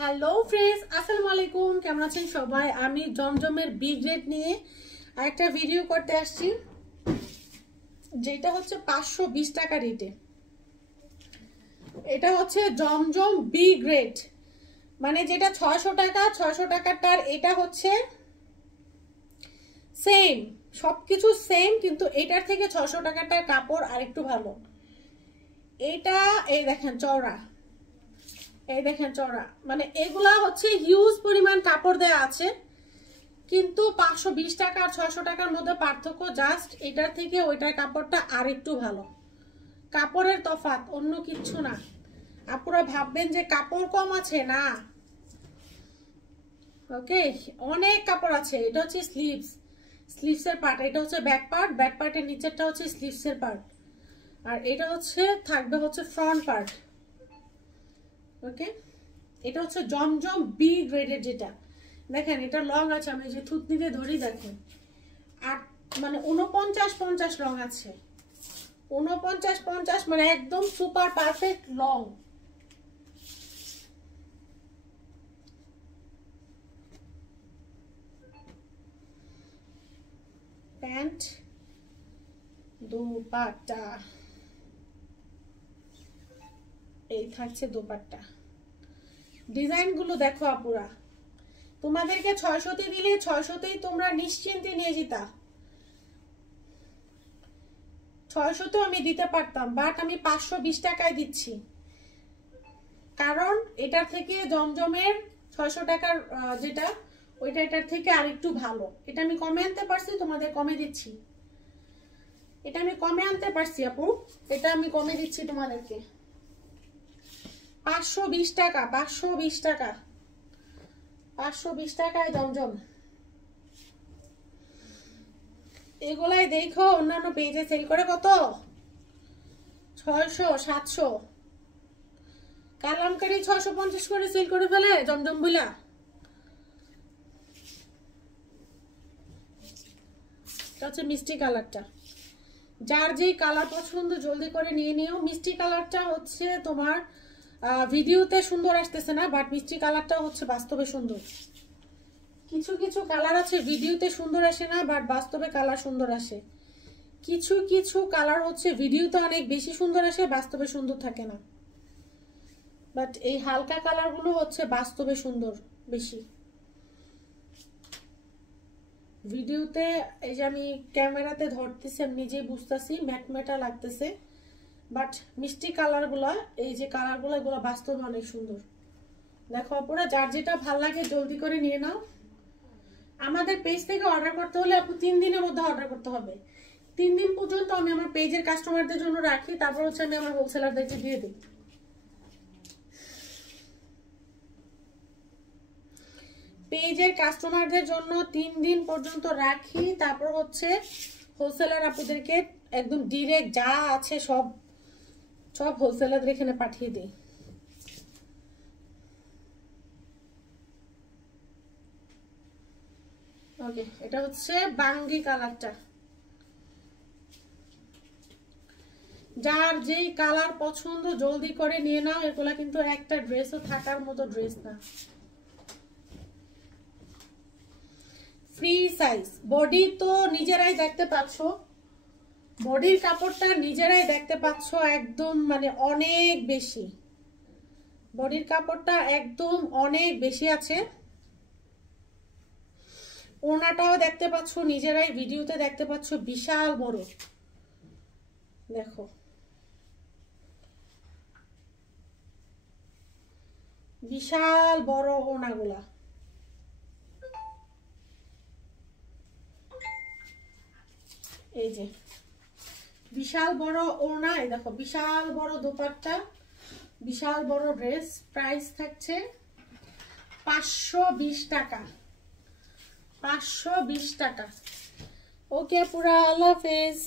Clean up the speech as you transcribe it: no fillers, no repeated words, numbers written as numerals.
Hello friends, আসসালামু আলাইকুম। কেমন আছেন সবাই? আমি জমজমের বি গ্রেড নিয়ে একটা ভিডিও করতে আসছি, যেটা হচ্ছে 520 টাকা রেটে। এটা হচ্ছে জমজম বি গ্রেড, মানে যেটা 600 টাকা, 600 টাকাটার এটা হচ্ছে সেম, সবকিছু সেম, কিন্তু এটার থেকে 600 টাকাটার কাপড় আরেকটু ভালো। এটা এই দেখেন চওড়া, এই দেখেন চওড়া, মানে এগুলা হচ্ছে হিউজ পরিমাণ কাপড় দেয়া আছে, কিন্তু 520 টাকা আর 600 টাকার মধ্যে পার্থক্য জাস্ট এটার থেকে ওইটার কাপড়টা আরেকটু ভালো। কাপড়ের তফাৎ, অন্য কিচ্ছু না। আপনারা ভাববেন যে কাপড় কম আছে, না, ওকে, অনেক কাপড় আছে। এটা হচ্ছে স্লিভসের পার্ট, এটা হচ্ছে ব্যাক পার্ট, ব্যাক পার্টের নিচেরটা হচ্ছে স্লিভসের পার্ট, আর এটা হচ্ছে থাকবে হচ্ছে ফ্রন্ট পার্ট। ওকে, এটা হচ্ছে জমজম বি গ্রেডের। যেটা দেখেন এটা লং আছে, আমি যে থুতনিতে ধরি দেখেন, আর মানে 49-50 লং আছে, 49-50, মানে একদম super perfect long. Pant, dupatta, এই থাকছে দোপাট্টা। ডিজাইনগুলো দেখো আপুরা, তোমাদেরকে 600তে দিলে 600তেই তোমরা নিশ্চিন্তে নিয়ে যেতা। 600তেও আমি দিতে পারতাম, বাট আমি 520 টাকায় দিচ্ছি, কারণ এটার থেকে জমজমের 600 টাকার যেটা ওইটা এটার থেকে আরেকটু ভালো। এটা আমি কমে আনতে পারছি, তোমাদের কমে দিচ্ছি। এটা আমি কমে আনতে পারছি আপু, এটা আমি কমে দিচ্ছি তোমাদেরকে 520 টাকা। 520 টাকা, 520 টাকায় জমজম। এগুলাই দেখো অন্যান্য পেজে সেল করে কত, 600-700। কালামকারী 650 করে সেল করে ফেলে জমজম বুলা। এটা হচ্ছে মিষ্টি কালারটা, যার যেই কালার পছন্দ জলদি করে নিয়ে নিও। মিষ্টি কালারটা হচ্ছে তোমার ভিডিওতে সুন্দর আসতেছে না, বাট মিষ্টি কালারটা হচ্ছে বাস্তবে সুন্দর। কিছু কিছু কালার আছে ভিডিওতে সুন্দর আসে না, বাট বাস্তবে কালার সুন্দর আসে। কিছু কিছু কালার হচ্ছে ভিডিওতে অনেক বেশি সুন্দর আসে, বাস্তবে সুন্দর থাকে না। বাট এই হালকা কালারগুলো হচ্ছে বাস্তবে সুন্দর বেশি। ভিডিওতে এই যে আমি ক্যামেরাতে ধরতেছি, আমি নিজেই বুঝতেছি ম্যাটমেটা লাগতেছে, বাট মিষ্টি কালারগুলো, এই যে কালারগুলো, এগুলো বাস্তবে অনেক সুন্দর। দেখো আপনারা যার যেটা ভাল লাগে জলদি করে নিয়ে নাও। আমাদের পেজ থেকে অর্ডার করতে হলে আপু 3 দিনের মধ্যে অর্ডার করতে হবে। 3 দিন পর্যন্ত আমি আমার পেজের কাস্টমারদের জন্য রাখি, তারপর হচ্ছে আমি আমার হোলসেলারদেরকে দিয়ে দিই। পেজের কাস্টমারদের জন্য 3 দিন পর্যন্ত রাখি, তারপর হচ্ছে হোলসেলার আপুদেরকে একদম ডিরেক্ট যা আছে সব হোলসেলারদের এখানে পাঠিয়ে দিই। ওকে, এটা হচ্ছে বাঙ্গি কালারটা। যার যেই কালার পছন্দ জলদি করে নিয়ে নাও। এগুলা কিন্তু একটা ড্রেসও থাকার মতো ড্রেস না। ফ্রি সাইজ, বডি তো নিজেরাই দেখতে পাচ্ছ, বডির কাপড়টা নিজেরাই দেখতে পাচ্ছ, একদম মানে অনেক বেশি, বডির কাপড়টা একদম অনেক বেশি আছে। ওড়নাটাও দেখতে পাচ্ছ নিজেরাই, ভিডিওতে দেখতে পাচ্ছ বিশাল বড়। দেখো বিশাল বড় ওড়নাগুলা, এই যে বিশাল বড় ওড়না, এই দেখো বিশাল বড় দোপাট্টা, বিশাল বড় ড্রেস। প্রাইস থাকছে 520 টাকা, 520 টাকা। ওকে পুরা, আল্লাহ হাফেজ।